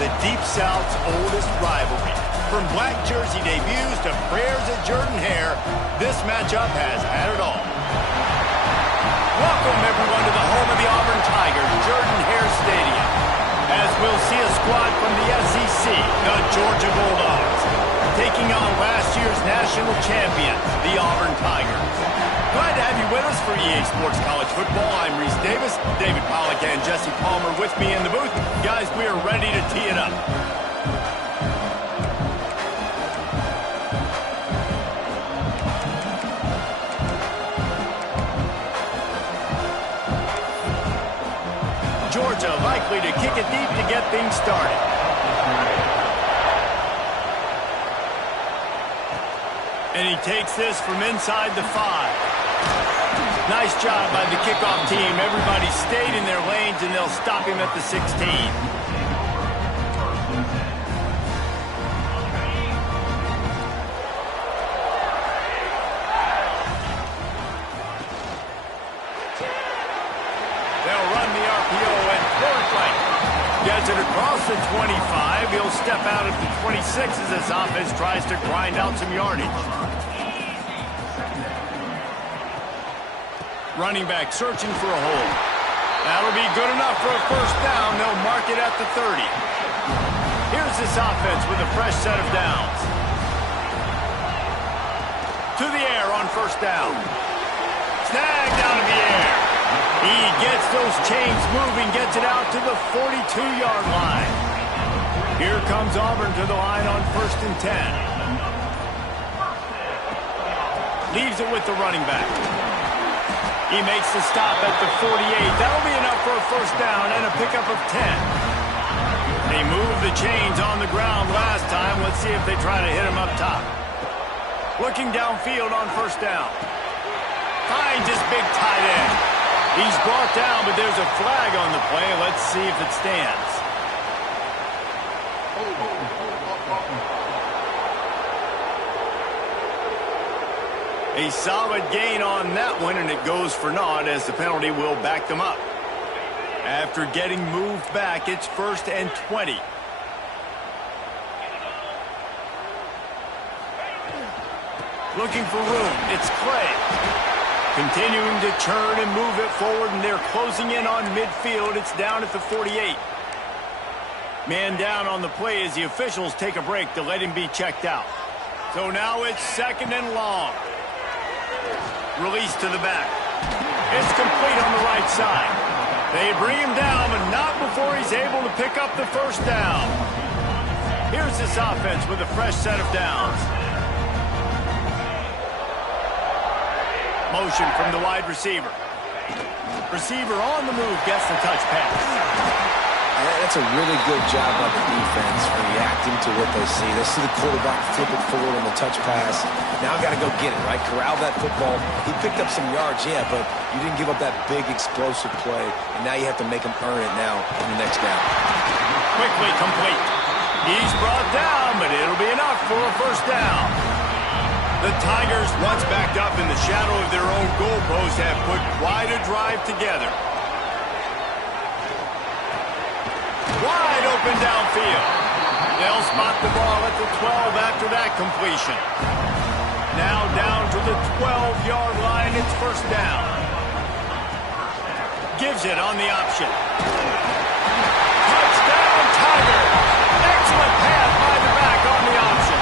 the Deep South's oldest rivalry. From black jersey debuts to prayers at Jordan Hare, this matchup has had it all. Welcome, everyone, to the home of the Auburn Tigers, Jordan Hare Stadium, as we'll see a squad from the SEC, the Georgia Bulldogs, taking on last year's national champion, the Auburn Tigers. Glad to have you with us for EA Sports College Football. I'm Reese Davis, David Pollack and Jesse Palmer with me in the booth. Guys, we are ready to tee it up. Georgia likely to kick it deep to get things started. And he takes this from inside the 5. Nice job by the kickoff team. Everybody stayed in their lanes, and they'll stop him at the 16. They'll run the RPO and throw it right. Gets it across the 25. He'll step out at the 26 as this offense tries to grind out some yardage. Running back searching for a hole. That'll be good enough for a first down. They'll mark it at the 30. Here's this offense with a fresh set of downs. To the air on first down. Snagged out of the air. He gets those chains moving, gets it out to the 42-yard line. Here comes Auburn to the line on 1st and 10. Leaves it with the running back. He makes the stop at the 48. That'll be enough for a first down and a pickup of 10. They moved the chains on the ground last time. Let's see if they try to hit him up top. Looking downfield on first down. Finds his big tight end. He's brought down, but there's a flag on the play. Let's see if it stands. A solid gain on that one, and it goes for naught as the penalty will back them up. After getting moved back, it's 1st and 20. Looking for room. It's Clay. Continuing to churn and move it forward, and they're closing in on midfield. It's down at the 48. Man down on the play as the officials take a break to let him be checked out. So now it's 2nd and long. Release to the back. It's complete on the right side. They bring him down, but not before he's able to pick up the first down. Here's this offense with a fresh set of downs. Motion from the wide receiver. Receiver on the move gets the touch pass. That's a really good job by the defense reacting to what they see. They see the quarterback flip it forward on the touch pass. Now got to go get it, right? Corral that football. He picked up some yards, yeah, but you didn't give up that big explosive play, and now you have to make him earn it now in the next down. Quickly complete. He's brought down, but it'll be enough for a first down. The Tigers, once backed up in the shadow of their own goalpost, have put quite a drive together. Wide open downfield. They'll spot the ball at the 12 after that completion. Now down to the 12-yard line. It's first down. Gives it on the option. Touchdown, Tigers. Excellent pass by the back on the option.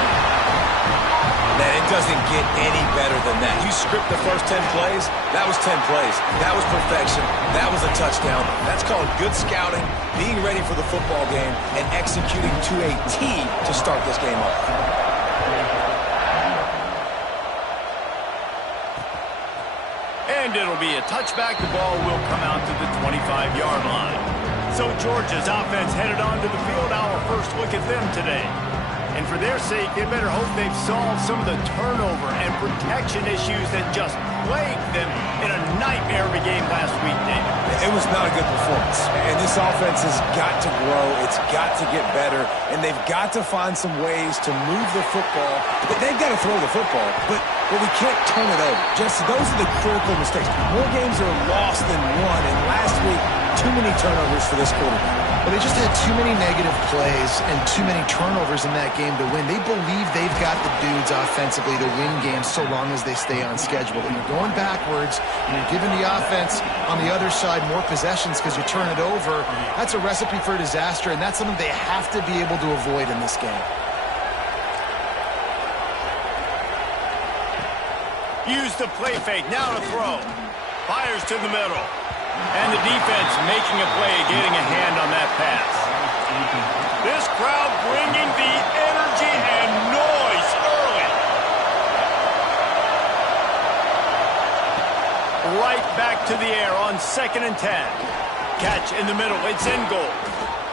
Man, it doesn't get any better than that. You script the first 10 plays, that was 10 plays. That was perfection. That was a touchdown. That's called good scouting, being ready for the football game, and executing to a T to start this game off. And it'll be a touchback. The ball will come out to the 25-yard line. So Georgia's offense headed onto the field. Our first look at them today. And for their sake, they better hope they've solved some of the turnover and protection issues that just plagued them in a nightmare of a game last week, David. It was not a good performance. And this offense has got to grow. It's got to get better. And they've got to find some ways to move the football. They've got to throw the football, but we can't turn it over. Just those are the critical mistakes. More games are lost than won. And last week, too many turnovers for this quarterback. Well, they just had too many negative plays and too many turnovers in that game to win. They believe they've got the dudes offensively to win games so long as they stay on schedule. When you're going backwards and you're giving the offense on the other side more possessions because you turn it over, that's a recipe for disaster, and that's something they have to be able to avoid in this game. Use the play fake. Now to throw. Fires to the middle. And the defense making a play, getting a hand on that pass. This crowd bringing the energy and noise early. Right back to the air on 2nd and 10. Catch in the middle. It's in goal.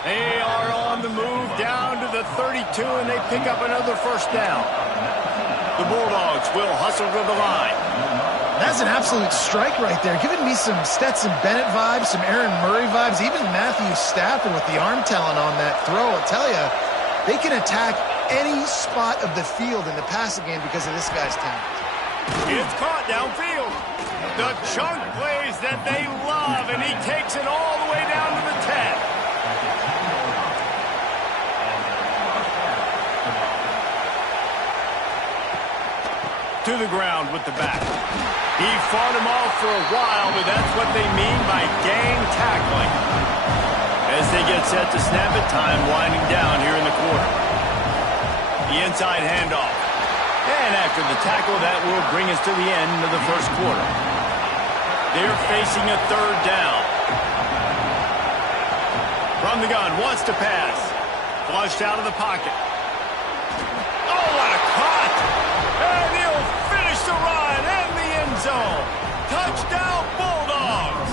They are on the move down to the 32, and they pick up another first down. The Bulldogs will hustle to the line. That's an absolute strike right there. Giving me some Stetson Bennett vibes, some Aaron Murray vibes, even Matthew Stafford with the arm talent on that throw. I'll tell you, they can attack any spot of the field in the passing game because of this guy's talent. It's caught downfield. The chunk plays that they love, and he takes it all the way down to the 10. To the ground with the back. He fought him off for a while, but that's what they mean by gang tackling. As they get set to snap it, time winding down here in the quarter. The inside handoff. And after the tackle, that will bring us to the end of the first quarter. They're facing a 3rd down. From the gun, wants to pass. Flushed out of the pocket. Oh, what a cut! And he'll finish the run in the end zone. Touchdown, Bulldogs!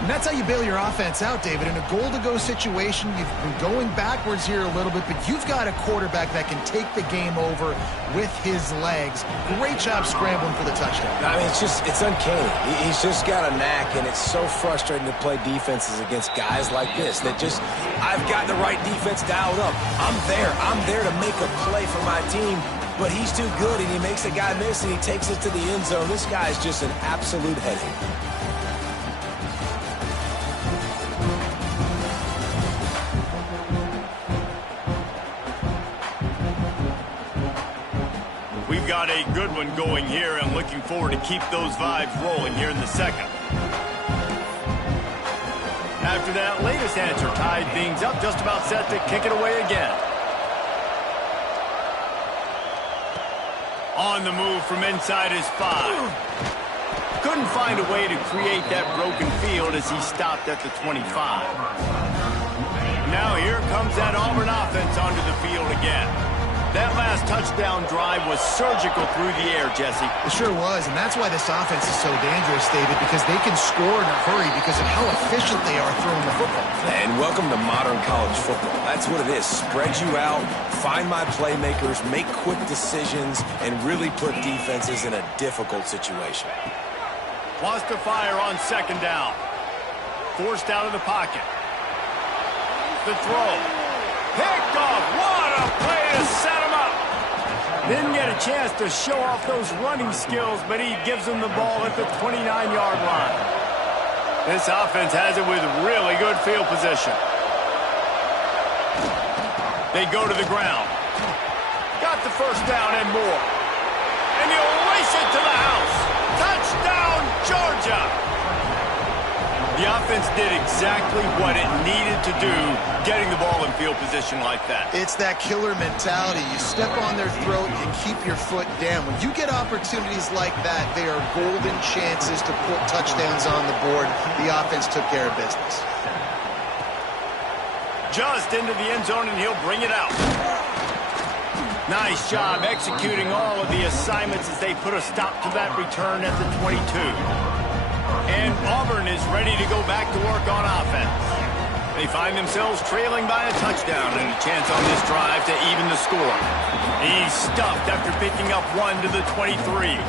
And that's how you bail your offense out, David. In a goal-to-go situation, you've been going backwards here a little bit, but you've got a quarterback that can take the game over with his legs. Great job scrambling for the touchdown. I mean, it's uncanny. He's just got a knack, and it's so frustrating to play defenses against guys like this that just, I've got the right defense dialed up. I'm there to make a play for my team, but he's too good, and he makes a guy miss, and he takes it to the end zone. This guy is just an absolute headache. We've got a good one going here, and looking forward to keep those vibes rolling here in the second. After that latest answer tied things up, just about set to kick it away again. On the move from inside his 5. Couldn't find a way to create that broken field as he stopped at the 25. Now here comes that Auburn offense onto the field again. That last touchdown drive was surgical through the air, Jesse. It sure was, and that's why this offense is so dangerous, David, because they can score in a hurry because of how efficient they are throwing the football. And welcome to modern college football. That's what it is. Spread you out, find my playmakers, make quick decisions, and really put defenses in a difficult situation. Wants to fire on 2nd down. Forced out of the pocket. The throw. Picked off. What a play to set him up. Didn't get a chance to show off those running skills, but he gives them the ball at the 29-yard line. This offense has it with really good field position. They go to the ground. Got the first down and more. And he'll race it to the house. Touchdown, Georgia. The offense did exactly what it needed to do, getting the ball in field position like that. It's that killer mentality. You step on their throat, you keep your foot down. When you get opportunities like that, they are golden chances to put touchdowns on the board. The offense took care of business. Just into the end zone, and he'll bring it out. Nice job executing all of the assignments as they put a stop to that return at the 22. And Auburn is ready to go back to work on offense. They find themselves trailing by a touchdown and a chance on this drive to even the score. He's stuffed after picking up 1 to the 23.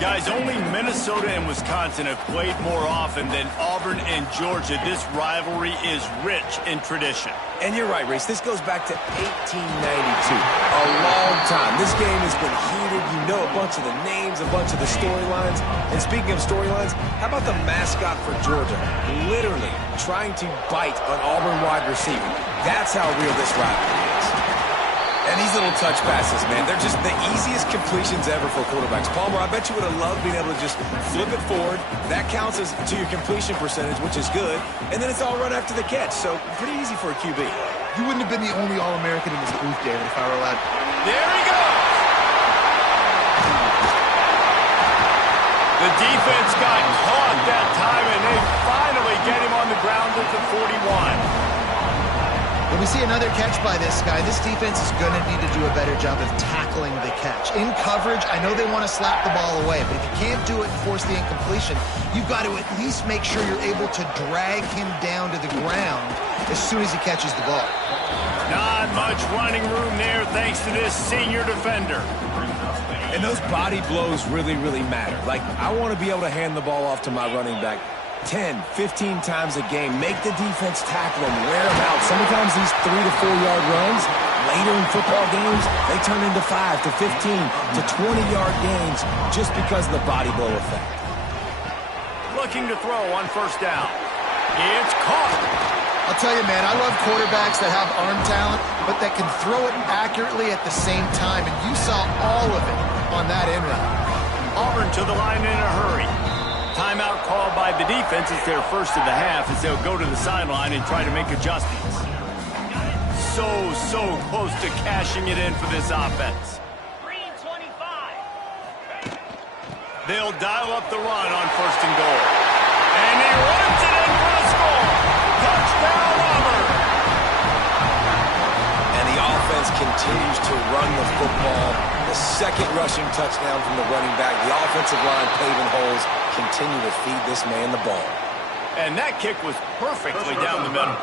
Guys, only Minnesota and Wisconsin have played more often than Auburn and Georgia. This rivalry is rich in tradition. And you're right, Reese. This goes back to 1892. A long time. This game has been heated. You know a bunch of the names, a bunch of the storylines. And speaking of storylines, how about the mascot for Georgia? Literally trying to bite an Auburn wide receiver. That's how real this rivalry is. And these little touch passes, man, they're just the easiest completions ever for quarterbacks. Palmer, I bet you would have loved being able to just flip it forward. That counts as to your completion percentage, which is good. And then it's all run after the catch, so pretty easy for a QB. You wouldn't have been the only All-American in this booth, David, if I were allowed. There he goes! The defense got caught that time, and they finally get him on the ground at the 41. When we see another catch by this guy, this defense is going to need to do a better job of tackling the catch. In coverage, I know they want to slap the ball away, but if you can't do it and force the incompletion, you've got to at least make sure you're able to drag him down to the ground as soon as he catches the ball. Not much running room there thanks to this senior defender. And those body blows really, really matter. Like, I want to be able to hand the ball off to my running back 10, 15 times a game. Make the defense tackle them, wear them out. Sometimes these 3 to 4 yard runs, later in football games, they turn into 5 to 15 to 20-yard gains just because of the body blow effect. Looking to throw on first down. It's caught. I'll tell you, man, I love quarterbacks that have arm talent, but that can throw it accurately at the same time, and you saw all of it on that end route. Auburn to the line in a hurry. Timeout called by the defense. It's their first of the half as they'll go to the sideline and try to make adjustments. So close to cashing it in for this offense. Green 25. They'll dial up the run on first and goal. And he runs it in for the score. Touchdown, Auburn. And the offense continues to run the football. The second rushing touchdown from the running back. The offensive line paving holes. Continue to feed this man the ball. And that kick was perfectly down the middle.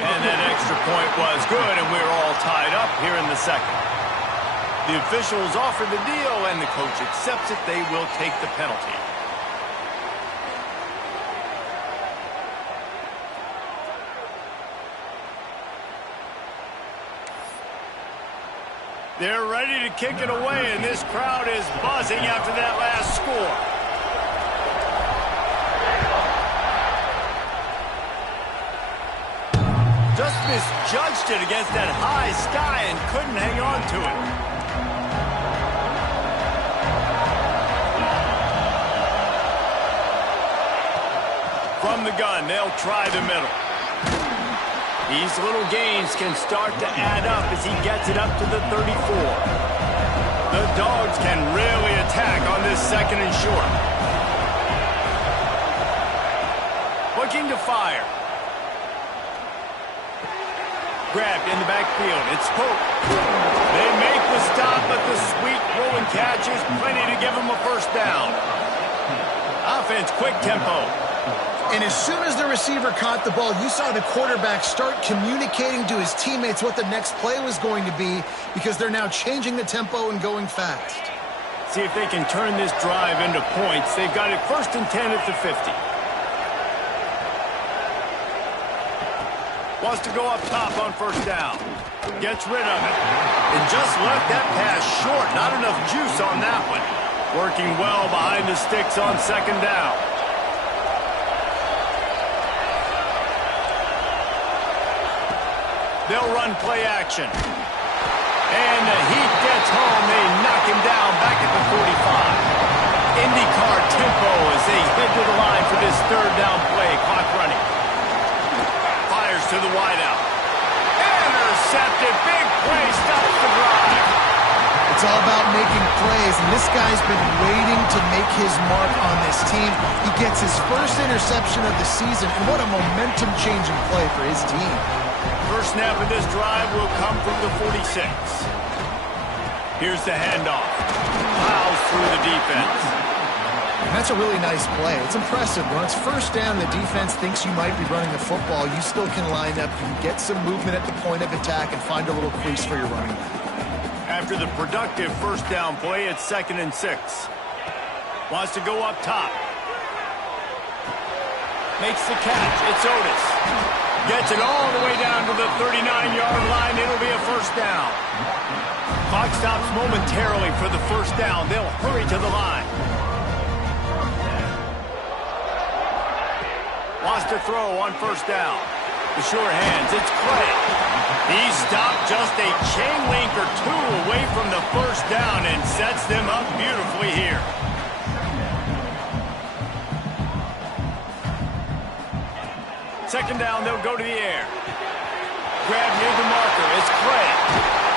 And that extra point was good, and we're all tied up here in the second. The officials offer the deal, and the coach accepts it. They will take the penalty. They're ready to kick it away, and this crowd is buzzing after that last score. Just misjudged it against that high sky and couldn't hang on to it. From the gun, they'll try the middle. These little gains can start to add up as he gets it up to the 34. The Dogs can really attack on this second and short. Looking to fire. Grabbed in the backfield. It's Pope. They make the stop, but the sweet rolling catch is plenty to give them a first down. Offense, quick tempo. And as soon as the receiver caught the ball, you saw the quarterback start communicating to his teammates what the next play was going to be because they're now changing the tempo and going fast. See if they can turn this drive into points. They've got it first and 10 at the 50. Wants to go up top on first down. Gets rid of it. And just left that pass short. Not enough juice on that one. Working well behind the sticks on second down. They'll run play action. And the heat gets home. They knock him down back at the 45. IndyCar tempo as they head to the line for this third down play. Clock running. To the wideout. Intercepted. Big play. Stops the drive. It's all about making plays, and this guy's been waiting to make his mark on this team. He gets his first interception of the season, and what a momentum-changing play for his team. First snap of this drive will come from the 46. Here's the handoff. Plows through the defense. And that's a really nice play. It's impressive. When it's first down, the defense thinks you might be running the football. You still can line up. You can get some movement at the point of attack and find a little crease for your running back. After the productive first down play, it's 2nd and 6. Wants to go up top. Makes the catch. It's Otis. Gets it all the way down to the 39-yard line. It'll be a first down. Clock stops momentarily for the first down. They'll hurry to the line. Wants to throw on first down. The sure hands. It's Clay. He stopped just a chain link or two away from the first down and sets them up beautifully here. Second down, they'll go to the air. Grab near the marker. It's Clay.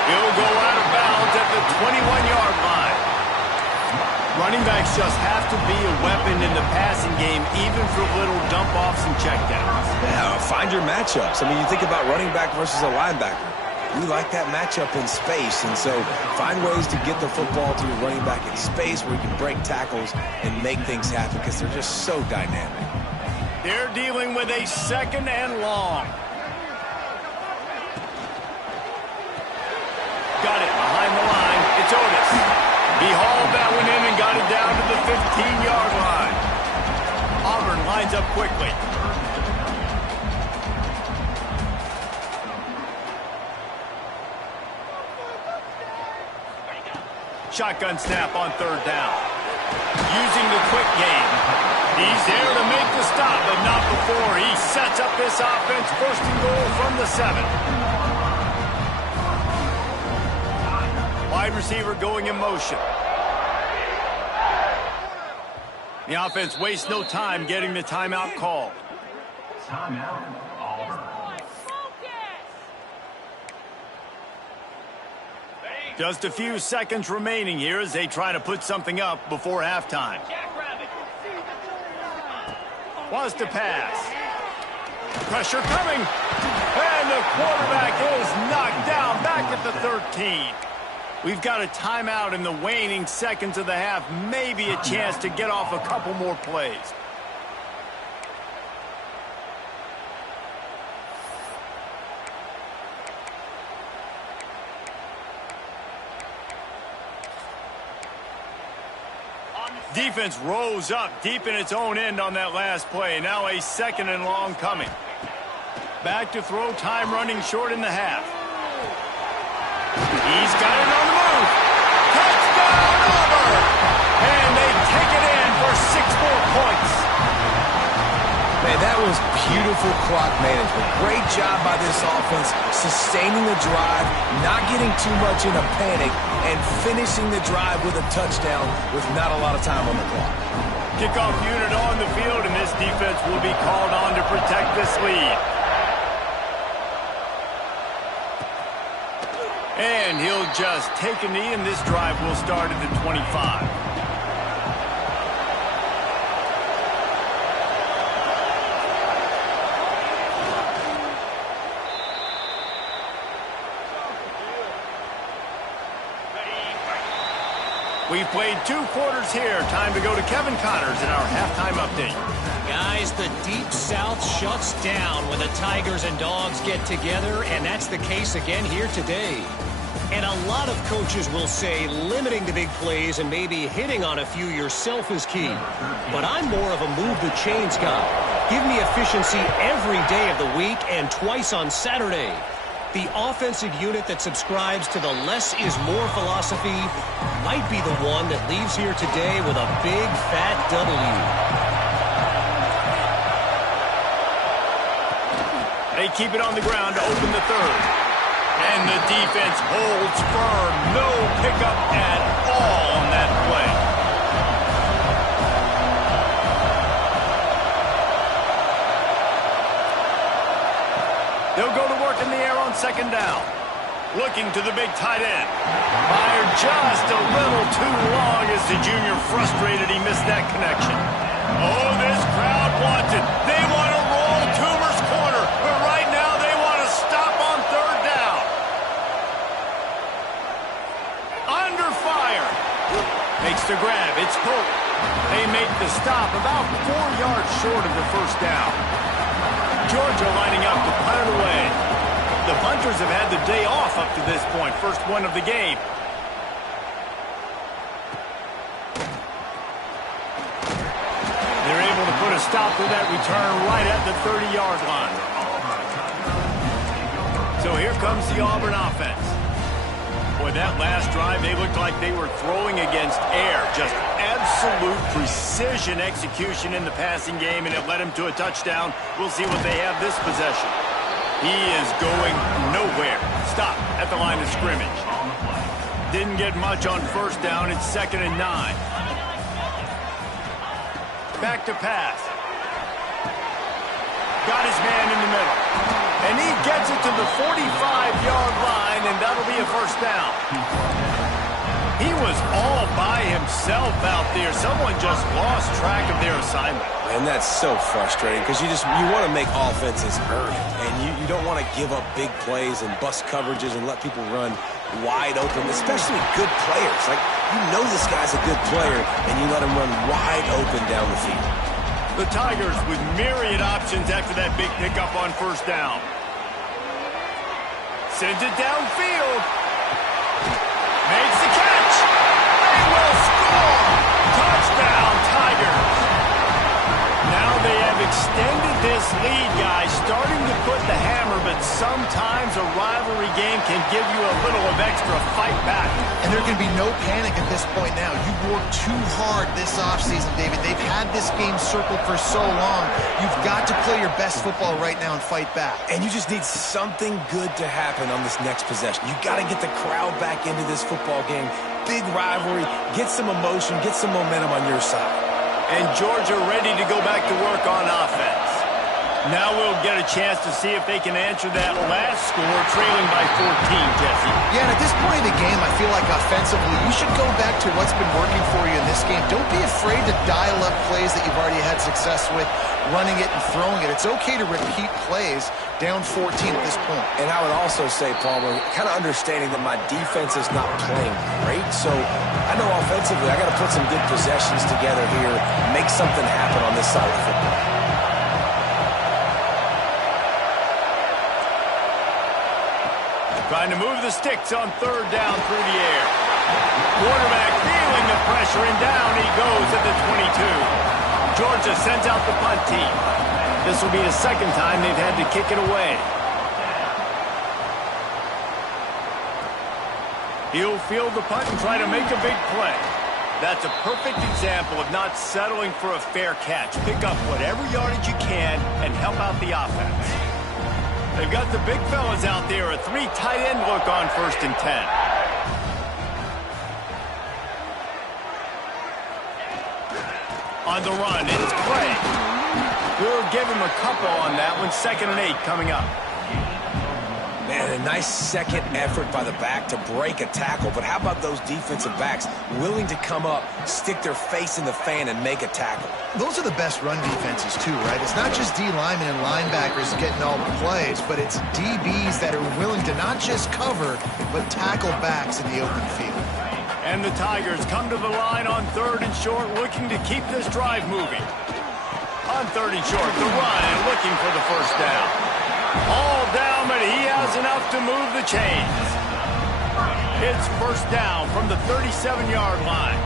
He'll go out of bounds at the 21-yard line. Running backs just have to be a weapon in the passing game, even for little dump-offs and checkdowns. Yeah, find your matchups. I mean, you think about running back versus a linebacker. We like that matchup in space, and so find ways to get the football to your running back in space where you can break tackles and make things happen because they're just so dynamic. They're dealing with a 2nd and long. Got it behind the line. It's Otis. He hauled that one in and got it down to the 15-yard line. Auburn lines up quickly. Shotgun snap on 3rd down. Using the quick game. He's there to make the stop, but not before. He sets up this offense 1st and goal from the 7. Wide receiver going in motion. The offense wastes no time getting the timeout called. Timeout, Auburn. Just a few seconds remaining here as they try to put something up before halftime. Wants to pass. Pressure coming. And the quarterback is knocked down back at the 13. We've got a timeout in the waning seconds of the half. Maybe a chance to get off a couple more plays. Defense rose up deep in its own end on that last play. Now a 2nd and long coming. Back to throw, time running short in the half. He's got it on the move. Touchdown, Auburn! And they take it in for 6 more points. Man, that was beautiful clock management. Great job by this offense, sustaining the drive, not getting too much in a panic, and finishing the drive with a touchdown with not a lot of time on the clock. Kickoff unit on the field, and this defense will be called on to protect this lead. And he'll just take a knee, and this drive will start at the 25. We've played 2 quarters here. Time to go to Kevin Connors in our halftime update. Guys, the Deep South shuts down when the Tigers and Dogs get together, and that's the case again here today. And a lot of coaches will say limiting the big plays and maybe hitting on a few yourself is key. But I'm more of a move the chains guy. Give me efficiency every day of the week and twice on Saturday. The offensive unit that subscribes to the less is more philosophy might be the one that leaves here today with a big fat W. They keep it on the ground to open the 3rd. And the defense holds firm. No pickup at all on that play. They'll go to work in the air on 2nd down. Looking to the big tight end. Fired just a little too long as the junior frustrated he missed that connection. Oh, this crowd wants it. They want to roll Toomer's corner, but right now they want to stop on 3rd down. Under fire. Makes the grab. It's Pope. They make the stop about 4 yards short of the first down. Georgia lining up to punt it away. The punters have had the day off up to this point. First one of the game. stopped with that return right at the 30-yard line. So here comes the Auburn offense. Boy, that last drive, they looked like they were throwing against air. Just absolute precision execution in the passing game, and it led them to a touchdown. We'll see what they have this possession. He is going nowhere. Stop at the line of scrimmage. Didn't get much on first down. It's 2nd and 9. Back to pass. Got his man in the middle. And he gets it to the 45-yard line, and that'll be a first down. He was all by himself out there. Someone just lost track of their assignment. And that's so frustrating because you want to make offenses earn it. And you don't want to give up big plays and bust coverages and let people run wide open, especially good players. Like, you know this guy's a good player, and you let him run wide open down the field. The Tigers with myriad options after that big pickup on first down. Sends it downfield. Makes the catch. They will score. Touchdown, Tigers. Now they have extended this lead, guys, starting to put the hammer, but sometimes a rivalry game can give you a little of extra fight back. And there can be no panic at this point now. You worked too hard this offseason, David. They've had this game circled for so long. You've got to play your best football right now and fight back. And you just need something good to happen on this next possession. You got to get the crowd back into this football game. Big rivalry. Get some emotion. Get some momentum on your side. And Georgia ready to go back to work on offense. Now we'll get a chance to see if they can answer that last score, trailing by 14, Jesse. Yeah, and at this point in the game, I feel like offensively, you should go back to what's been working for you in this game. Don't be afraid to dial up plays that you've already had success with, running it and throwing it. It's okay to repeat plays down 14 at this point. And I would also say, Palmer, kind of understanding that my defense is not playing great, so I know offensively I got to put some good possessions together here, make something happen on this side of the football. Trying to move the sticks on third down through the air. Quarterback feeling the pressure, and down he goes at the 22. Georgia sends out the punt team. This will be the second time they've had to kick it away. He'll field the punt and try to make a big play. That's a perfect example of not settling for a fair catch. Pick up whatever yardage you can and help out the offense. They've got the big fellas out there, a 3 tight end look on 1st and 10. On the run, it's Clay. We'll give him a couple on that one. 2nd and 8 coming up. Man, a nice second effort by the back to break a tackle. But how about those defensive backs willing to come up, stick their face in the fan, and make a tackle? Those are the best run defenses, too, right? It's not just D linemen and linebackers getting all the plays, but it's DBs that are willing to not just cover, but tackle backs in the open field. And the Tigers come to the line on 3rd and short, looking to keep this drive moving. On 3rd and short, the run, and looking for the first down. All down, but he has enough to move the chains. It's first down from the 37-yard line.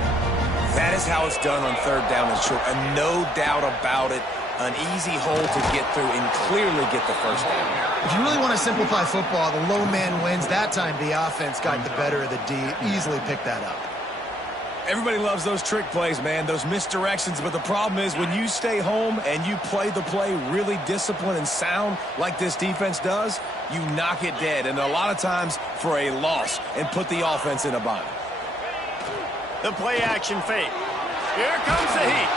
That is how it's done on 3rd down and short. And no doubt about it, an easy hole to get through and clearly get the first down. If you really want to simplify football, the low man wins. That time the offense got the better of the D. Easily picked that up. Everybody loves those trick plays, man, those misdirections. But the problem is when you stay home and you play the play really disciplined and sound like this defense does, you knock it dead. And a lot of times for a loss and put the offense in a bind. The play action fake. Here comes the heat.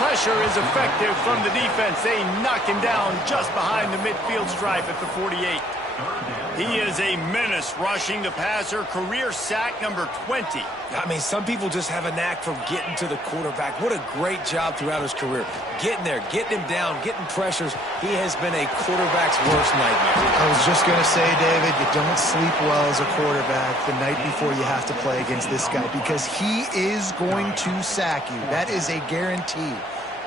Pressure is effective from the defense. They knock him down just behind the midfield stripe at the 48. He is a menace rushing the passer. Career sack number 20. I mean, some people just have a knack for getting to the quarterback. What a great job throughout his career. Getting there, getting him down, getting pressures. He has been a quarterback's worst nightmare. I was just going to say, David, you don't sleep well as a quarterback the night before you have to play against this guy because he is going to sack you. That is a guarantee.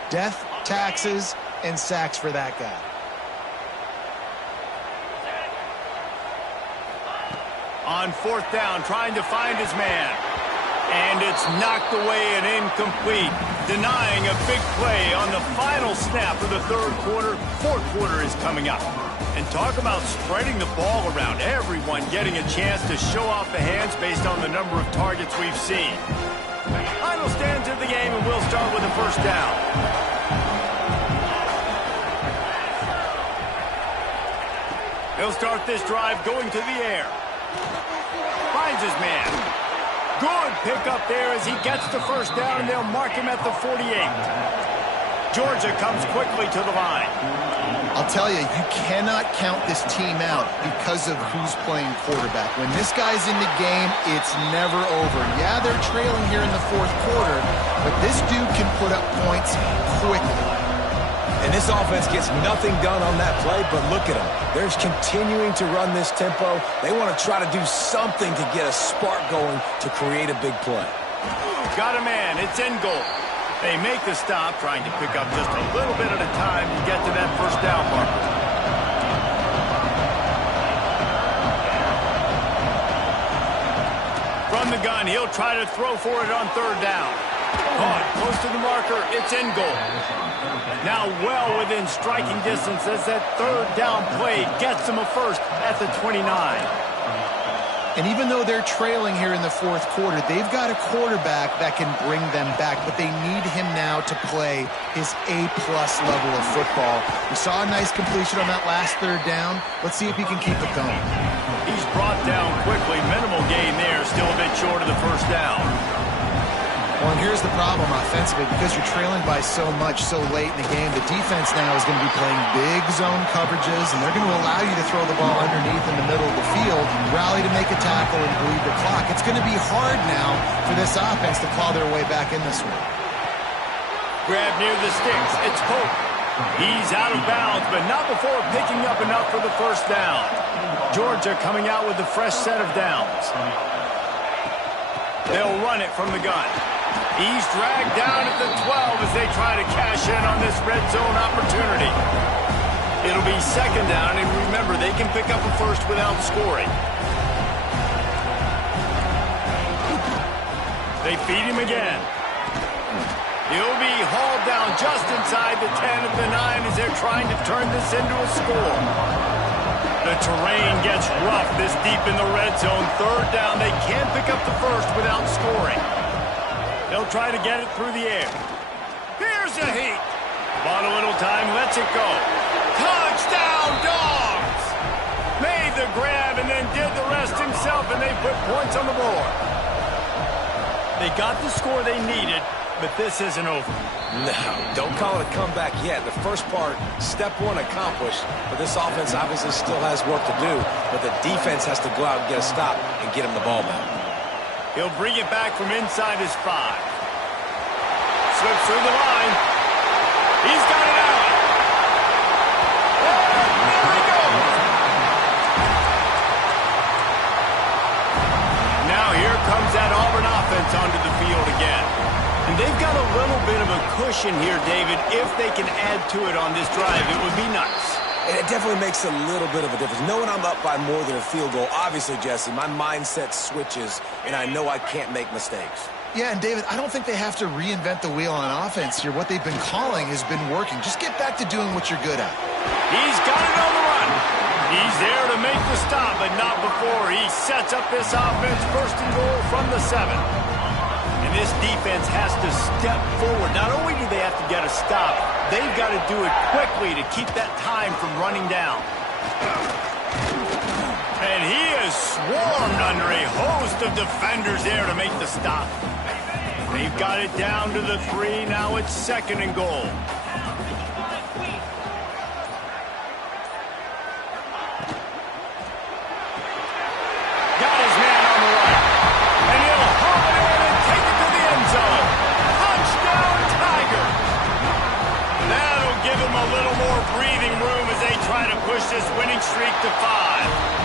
Death, taxes, and sacks for that guy. On 4th down, trying to find his man. And it's knocked away and incomplete. denying a big play on the final snap of the third quarter. Fourth quarter is coming up. And talk about spreading the ball around. Everyone getting a chance to show off the hands based on the number of targets we've seen. Final stands of the game, and we'll start with a first down. He'll start this drive going to the air. Finds his man. Good pickup there as he gets the first down, and they'll mark him at the 48. Georgia comes quickly to the line. I'll tell you, you cannot count this team out because of who's playing quarterback. When this guy's in the game, it's never over. Yeah, they're trailing here in the fourth quarter, but this dude can put up points quickly. And this offense gets nothing done on that play, but look at them. They're continuing to run this tempo. They want to try to do something to get a spark going to create a big play. Got a man. It's in goal. They make the stop, trying to pick up just a little bit at a time to get to that first down marker. From the gun, he'll try to throw for it on third down. Caught close to the marker. It's in goal. Now well within striking distance as that third down play gets them a first at the 29. And even though they're trailing here in the fourth quarter, they've got a quarterback that can bring them back, but they need him now to play his A-plus level of football. We saw a nice completion on that last third down. Let's see if he can keep it going. He's brought down quickly. Minimal gain there, still a bit short of the first down. Well, and here's the problem offensively. Because you're trailing by so much so late in the game, the defense now is going to be playing big zone coverages, and they're going to allow you to throw the ball underneath in the middle of the field, rally to make a tackle, and bleed the clock. It's going to be hard now for this offense to claw their way back in this one. Grab near the sticks. It's Pope. He's out of bounds, but not before picking up enough for the first down. Georgia coming out with a fresh set of downs. They'll run it from the gun. He's dragged down at the 12 as they try to cash in on this red zone opportunity. It'll be second down, and remember, they can pick up a first without scoring. They feed him again. He'll be hauled down just inside the 10 of the 9 as they're trying to turn this into a score. The terrain gets rough this deep in the red zone. Third down, they can't pick up the first without scoring. They'll try to get it through the air. Here's a heat. Bought a little time, lets it go. Touchdown, Dogs! Made the grab and then did the rest himself, and they put points on the board. They got the score they needed, but this isn't over. No, don't call it a comeback yet. The first part, step one accomplished, but this offense obviously still has work to do, but the defense has to go out and get a stop and get him the ball back. He'll bring it back from inside his 5. Slips through the line. He's got it out. And there he goes. Now here comes that Auburn offense onto the field again. And they've got a little bit of a cushion here, David. If they can add to it on this drive, it would be nice. And it definitely makes a little bit of a difference. Knowing I'm up by more than a field goal, obviously, Jesse, my mindset switches, and I know I can't make mistakes. Yeah, and David, I don't think they have to reinvent the wheel on offense here. What they've been calling has been working. Just get back to doing what you're good at. He's got it on the run. He's there to make the stop, but not before he sets up this offense. First and goal from the 7. And this defense has to step forward. Not only do they have to get a stop, they've got to do it quickly to keep that time from running down. And he is swarmed under a host of defenders there to make the stop. They've got it down to the 3. Now it's second and goal. Got his man on the right. And he'll haul it in and take it to the end zone. Touchdown, Tiger. That'll give him a little more breathing room as they try to push this winning streak to 5.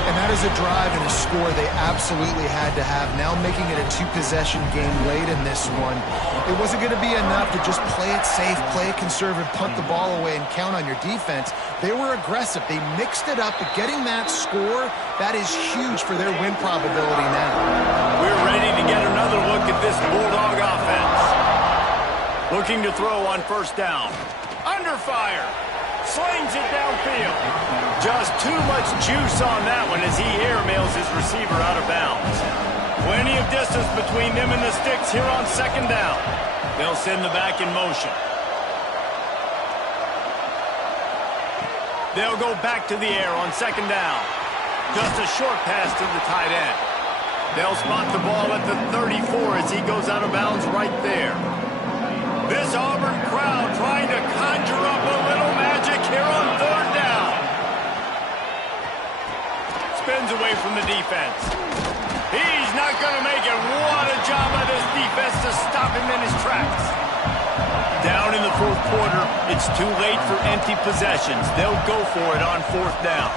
And that is a drive and a score they absolutely had to have. Now making it a 2-possession game late in this one. It wasn't going to be enough to just play it safe, play it conservative, punt the ball away, and count on your defense. They were aggressive. They mixed it up, but getting that score, that is huge for their win probability now. We're ready to get another look at this Bulldog offense. Looking to throw on first down. Under fire. Slings it downfield. Just too much juice on that one as he airmails his receiver out of bounds. Plenty of distance between them and the sticks here on second down. They'll send the back in motion. They'll go back to the air on second down. Just a short pass to the tight end. They'll spot the ball at the 34 as he goes out of bounds right there. This Auburn crowd trying to conjure up a little magic here on third down. Spins away from the defense. He's not going to make it. What a job by this defense to stop him in his tracks. Down in the fourth quarter, it's too late for empty possessions. They'll go for it on fourth down.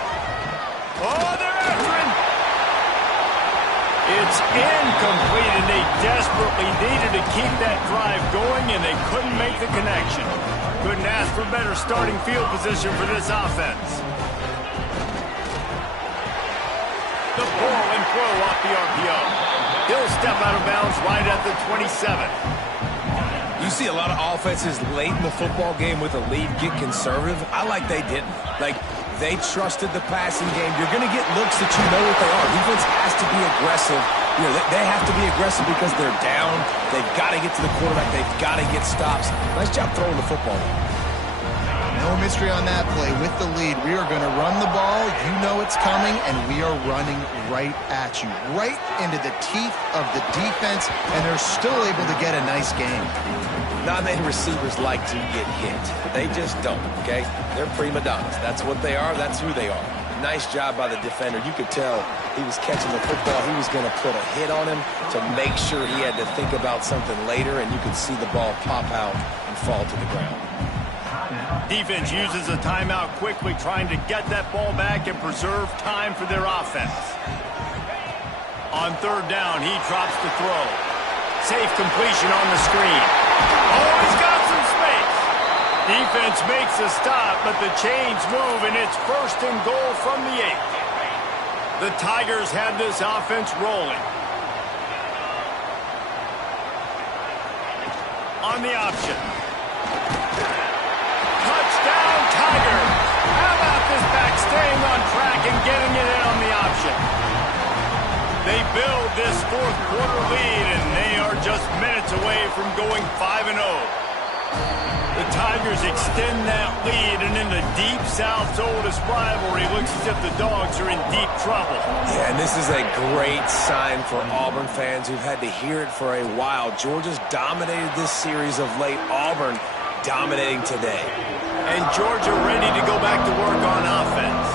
Oh, they're after him. It's incomplete, and they desperately needed to keep that drive going, and they couldn't make the connection. Couldn't ask for better starting field position for this offense. The ball and throw off the RPO. He'll step out of bounds right at the 27. You see a lot of offenses late in the football game with a lead get conservative. I like they didn't. Like, they trusted the passing game. You're going to get looks that you know what they are. Defense has to be aggressive. You know, they have to be aggressive because they're down. They've got to get to the quarterback. They've got to get stops. Nice job throwing the football. No mystery on that play. With the lead, we are going to run the ball. You know it's coming, and we are running right at you. Right into the teeth of the defense, and they're still able to get a nice game. Not many receivers like to get hit. They just don't, okay? They're prima donnas. That's what they are. That's who they are. Nice job by the defender. You could tell he was catching the football. He was going to put a hit on him to make sure he had to think about something later, and you could see the ball pop out and fall to the ground. Defense uses a timeout quickly, trying to get that ball back and preserve time for their offense. On third down, he drops the throw. Safe completion on the screen. Oh, he's got some space. Defense makes a stop, but the chains move, and it's first and goal from the 8. The Tigers have this offense rolling. On the option. Touchdown, Tigers. How about this back staying on track and getting it in on the option? They build this fourth quarter lead, and they are just minutes away from going 5-0. The Tigers extend that lead, and in the Deep South's oldest rivalry, looks as if the Dogs are in deep trouble. Yeah, and this is a great sign for Auburn fans who've had to hear it for a while. Georgia's dominated this series of late. Auburn dominating today. And Georgia ready to go back to work on offense.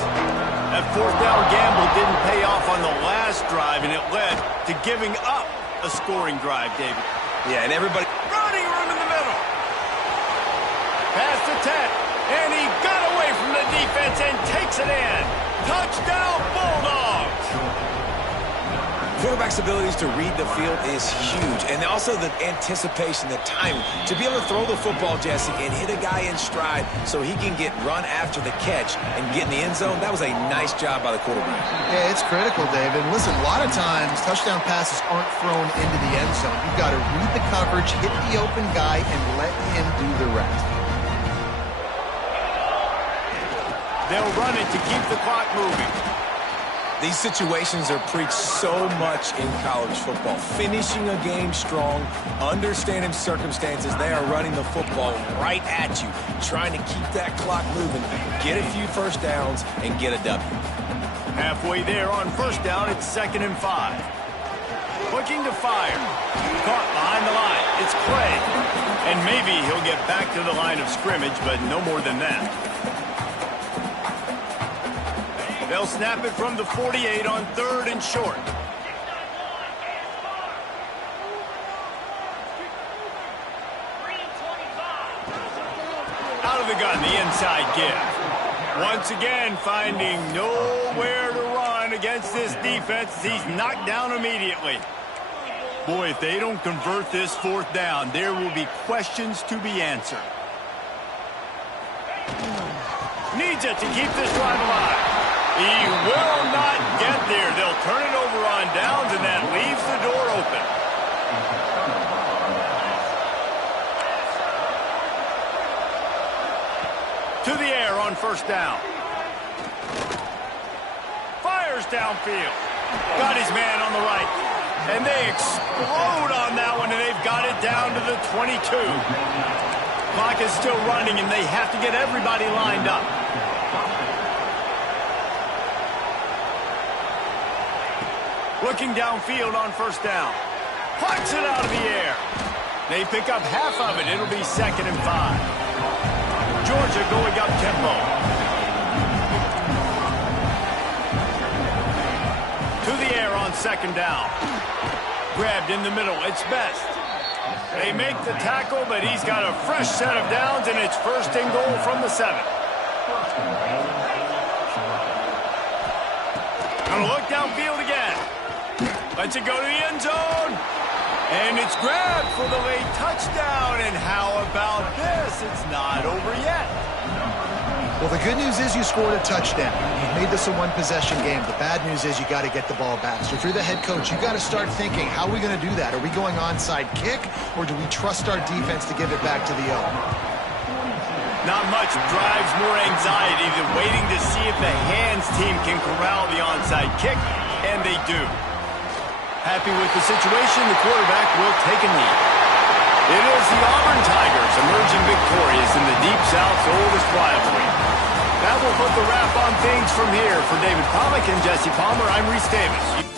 That fourth down gamble didn't pay off on the last drive, and it led to giving up a scoring drive, David. Yeah, and everybody... Running room in the middle. Pass to 10, and he got away from the defense and takes it in. Touchdown, Bulldogs. Quarterback's abilities to read the field is huge, and also the anticipation, the timing. To be able to throw the football, Jesse, and hit a guy in stride so he can get run after the catch and get in the end zone, that was a nice job by the quarterback. Yeah, it's critical, David. Listen, a lot of times touchdown passes aren't thrown into the end zone. You've got to read the coverage, hit the open guy, and let him do the rest. They'll run it to keep the clock moving. These situations are preached so much in college football. Finishing a game strong, understanding circumstances. They are running the football right at you, trying to keep that clock moving, get a few first downs, and get a W. Halfway there on first down, it's 2nd and 5. Looking to fire. Caught behind the line. It's Clay. And maybe he'll get back to the line of scrimmage, but no more than that. They'll snap it from the 48 on 3rd and short. Out of the gun, the inside give. Once again, finding nowhere to run against this defense. He's knocked down immediately. Boy, if they don't convert this fourth down, there will be questions to be answered. Needs it to keep this drive alive. He will not get there. They'll turn it over on downs, and that leaves the door open. the air on first down. Fires downfield. Got his man on the right. And they explode on that one, and they've got it down to the 22. Clock is still running, and they have to get everybody lined up. Looking downfield on first down. Punts it out of the air. They pick up half of it. It'll be 2nd and 5. Georgia going up tempo. To the air on 2nd down. Grabbed in the middle. It's Best. They make the tackle, but he's got a fresh set of downs, and it's 1st and goal from the 7. Gonna look downfield again. Lets it go to the end zone. And it's grabbed for the late touchdown. And how about this? It's not over yet. Well, the good news is you scored a touchdown. You made this a one-possession game. The bad news is you got to get the ball back. So if you're the head coach, you got to start thinking, how are we going to do that? Are we going onside kick, or do we trust our defense to give it back to the O? Not much drives more anxiety than waiting to see if the hands team can corral the onside kick, and they do. Happy with the situation, the quarterback will take a knee. It is the Auburn Tigers emerging victorious in the Deep South's oldest rivalry. That will put the wrap on things from here. For David Pollack and Jesse Palmer, I'm Reese Davis.